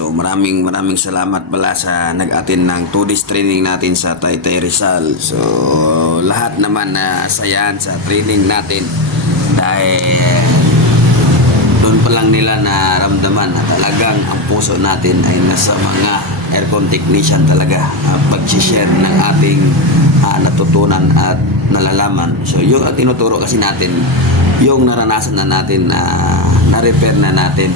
So maraming salamat pala sa nag-attend ng 2 days training natin sa Taytay Rizal. So lahat naman na sayan sa training natin dahil doon pa lang nila naramdaman na talagang ang puso natin ay nasa mga aircon technician talaga, pag-share ng ating natutunan at nalalaman. So yung tinuturo kasi natin, yung naranasan na natin na-repair na natin.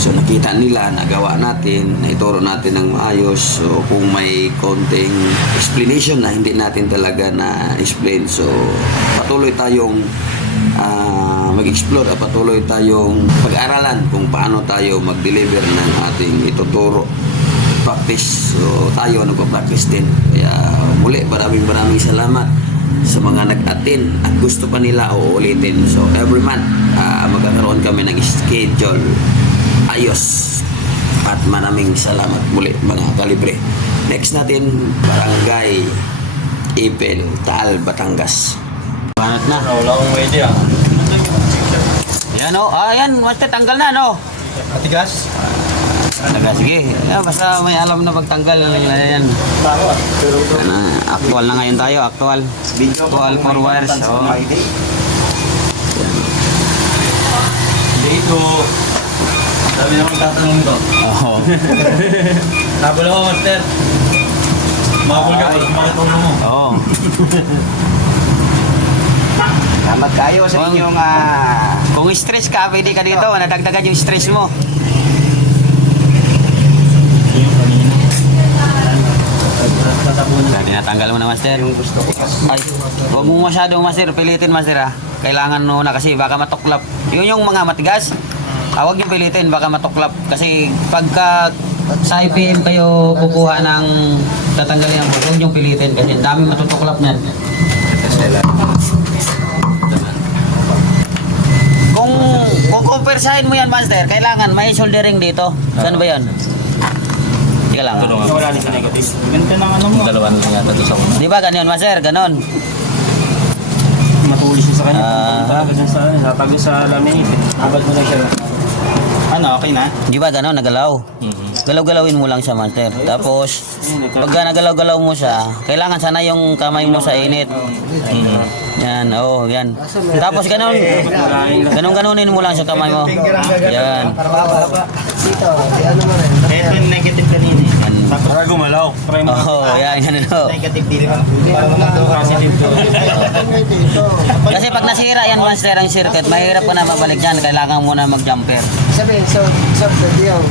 So nakita nila, nagawa natin, naituro natin ng maayos. So kung may konting explanation na hindi natin talaga na-explain, so patuloy tayong mag-explore at patuloy tayong pag-aralan kung paano tayo mag-deliver ng ating ituturo, practice. So tayo nagpa-practice din. Kaya muli maraming salamat sa mga nag-attend at gusto pa nila uulitin. So every month magkakaroon kami ng schedule ayos. At maraming salamat muli mga kalibre. Next natin, Barangay Ipil, Taal, Batangas. Banat na. Wala akong pwede Yan o. Yan. Basta tanggal na no. Matigas? Talaga, sige. Yan, basta may alam na pagtanggal. Yan. Actual na ngayon tayo. Actual. Actual for wires. Oh. Dito. Sabi naman tatanong ito. Oo. Habol ako, master. Mabul ka, makatulong mo. Oo. Salamat kayo sa inyong Kung stress ka, pwede ka dito. Nadagdagan yung stress mo. Tinatanggal mo na, master. Ay, huwag mo masyadong, master. Pilitin, master, ha. Kailangan mo na kasi baka matuklap. Yun yung mga matigas. Huwag yung pilitin, baka matuklap. Kasi pagka sa IPM kayo kukuha ng tatanggalin ang bolt, huwag yung pilitin kasi dami matutuklap niyan. Kung kumpersahin mo yan, master, kailangan may soldering dito. Saan ba yan? Teka lang. Wala rin sa negative. Ganito ng ano mo. Dalawa na lang yata ito sa una. Di ba ganyan, master? Ganon. Matulis siya sa kanya. Talaga dyan sa natago sa lamin. Abad mo na siya. Ano, okay na? Di ba ganon, nagalaw? Galaw-galawin mo lang siya, master. Tapos, pagka nagalaw-galaw mo siya, kailangan sana yung kamay mo sa init. Yan, oh, yan. Tapos ganon-ganonin mo lang sa kamay mo. Yan. dito. Ano mo rin? Ito yung negative kanina. Para gumalaw. Oh, yan, ganun o. Negative din. Positive to. Kasi pag nasira yan, master, ang circuit, mahirap ka na mabalik yan. Kailangan mo na mag-jumper. Sabihin, so pwede yung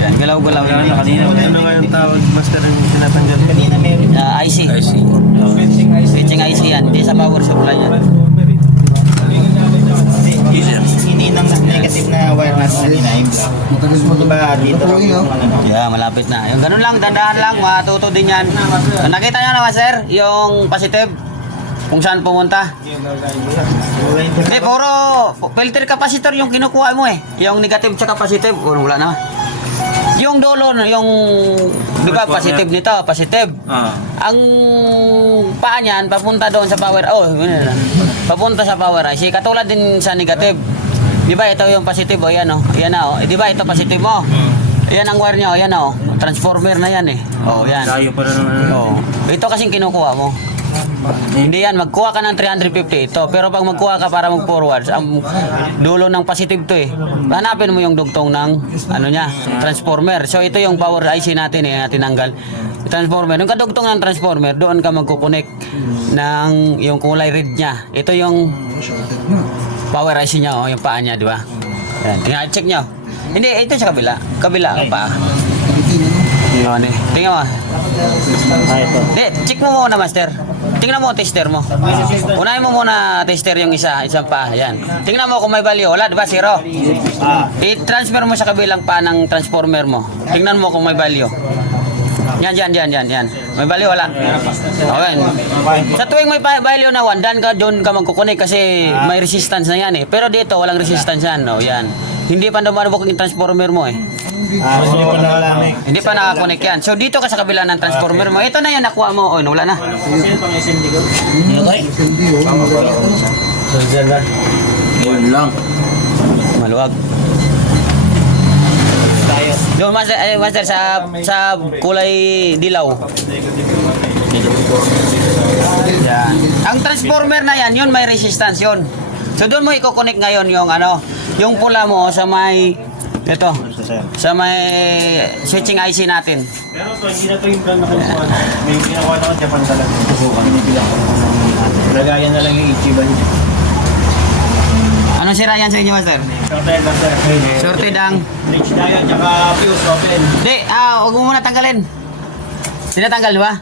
Yan, galaw-galaw yun. Kanina, ano nga yung tawag, master, ang tinatanggal? Kanina meron. IC. Fetching IC yan. Hindi sa power supply yan. Hindi nang negative na wire natin kanina yung diba dito lang yung ano. Yeah, malapit na. Yung ganun lang, dandahan lang, matuto din yan. Nakita nyo naman, sir, yung positive? Kung saan pumunta? Hindi, puro filter capacitor yung kinukuha mo eh. Yung negative tsaka positive, wala na. Yung dulo, yung, di ba, positive nito, positive. Ang paa niyan, papunta doon sa power, papunta sa power IC. Katulad din sa negative. Di ba, ito yung positive, yan o. Yan na o. Di ba, ito positive mo. Yan ang wire niya, yan o. Transformer na yan eh. O, yan. Tayo pa na O. Ito kasing kinukuha mo. Hindi yan, magkuha ka ng 350 ito. Pero pag magkuha ka para mag-forward, ang dulo ng positive to eh. Hanapin mo yung dugtong ng ano niya, transformer. So ito yung power IC natin eh, tinanggal. Transformer. Yung kadugtong ng transformer, doon ka magkukonek ng yung kulay red niya. Ito yung power IC niya, oh, yung paa niya, di ba? Yan, check niyo. Hindi, ito sa kabila. Kabila ang paa. Ano eh. Tingnan mo. Hindi, check mo muna, master. Tingnan mo tester mo. Unahin mo muna tester yung isang pa. Yan. Tingnan mo kung may value. Wala, di ba? Zero. I-transfer mo sa kabilang pa ng transformer mo. Tingnan mo kung may value. Yan. May value, wala. Okay. Sa tuwing may value na 1, dan ka doon ka magkukunik kasi may resistance na yan eh. Pero dito, walang resistance yan. No? Yan. Hindi pa dumalubok yung transformer mo eh. Hindi pa nakakonek yan. So dito ka sa kabila ng transformer mo. Ito na yan, nakuha mo. Oh, wala na. Yun lang. Maluwag. Doon master sa kulay dilaw. Yan. Ang transformer na yan, yun may resistance yun. So doon mo i-connect ngayon yung yung pula mo sa may ito, sa may switching IC natin. Pero ito, hindi na ito yung brand na kinukuha. May ginawa na ako Japan talaga. Binibilang ko ng lagayan na lang yung Ichiban. Anong sira yan sa inyo, master? Shorted lang sir. Sorted ang... Bridge na yan, tsaka fuse open. Hindi, huwag mo muna tanggalin. Tinatanggal ba?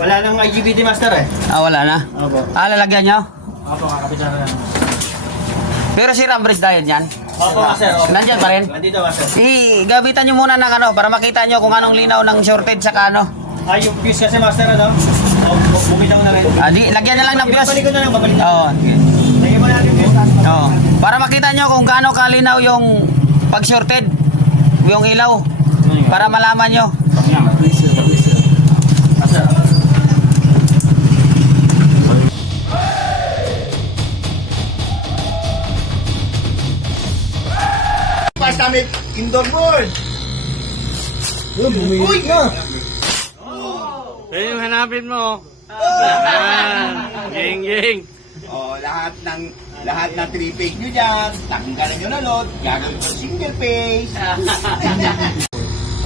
Wala nang IGBT master eh. Wala na. Opo. Lalagyan nyo? Opo, kakapit na lang. Pero sira ang bridge diode yan. Opo master. Opo. Nandyan pa rin? Nandito master. Gabitan nyo muna ng para makita nyo kung anong linaw ng shorted saka Yung fuse kasi master bumitaw na rin. lagyan na lang ng fuse. Babalik ko na lang, babalik. Oo. Lagyan mo natin yung fuse. Oo. Para makita nyo kung gaano kalinaw yung pag shorted, yung ilaw. Para malaman nyo. Master. Pas namin indoor board. Uy! Ayun yung hanapin mo. Ging. Lahat ng 3-phase nyo dyan, tanggalin nyo na load, gagawin ko single phase.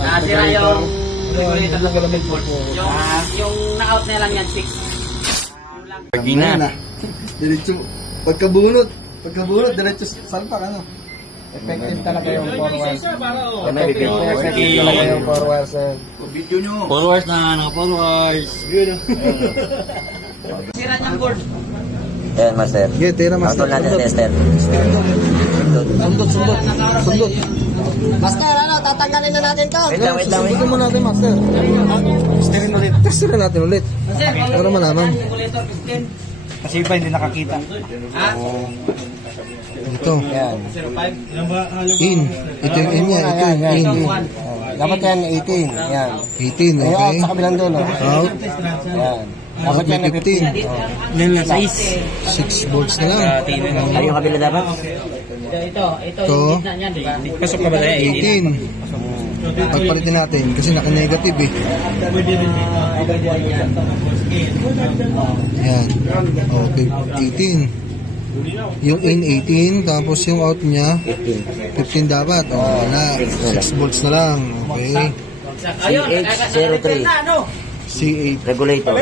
Nasira yung regulator ng gamit board. Yung na-out na lang yan, 6. Na. Diretso, pagkabunot, diretso salpak Effective talaga yung 4 wires. Effective talaga yung 4 wires. Video nyo. 4 wires na, 4 wires. Sira niyang board. Ayan, master. Yeah, tira master. Auto natin tester. Sundot. Master, tatanggalin na natin ka. Wait lang. Sundot mo natin, master. Steering ulit. Testerin natin ulit. Para malaman. Kasi iba hindi nakakita. Ito. Yan. In. Ito yung in niya. Ito yung in. Dapat yan 18. Yan. 18, Yung out okay. sa kabilang doon. Out. Yan. Out Dapat yan na 15. 15. 6. 6 volts na lang. Ay, yung kabila dapat? Ito Ito. yung gitna niyan, di ba? Pasok ka ba na 18. Pagpalitin natin kasi naka-negative eh. Yan. Okay, 18. Yung in 18, tapos yung out niya 15 dapat. Wala. 6 volts na lang. Okay. CH03. C8. Regulator.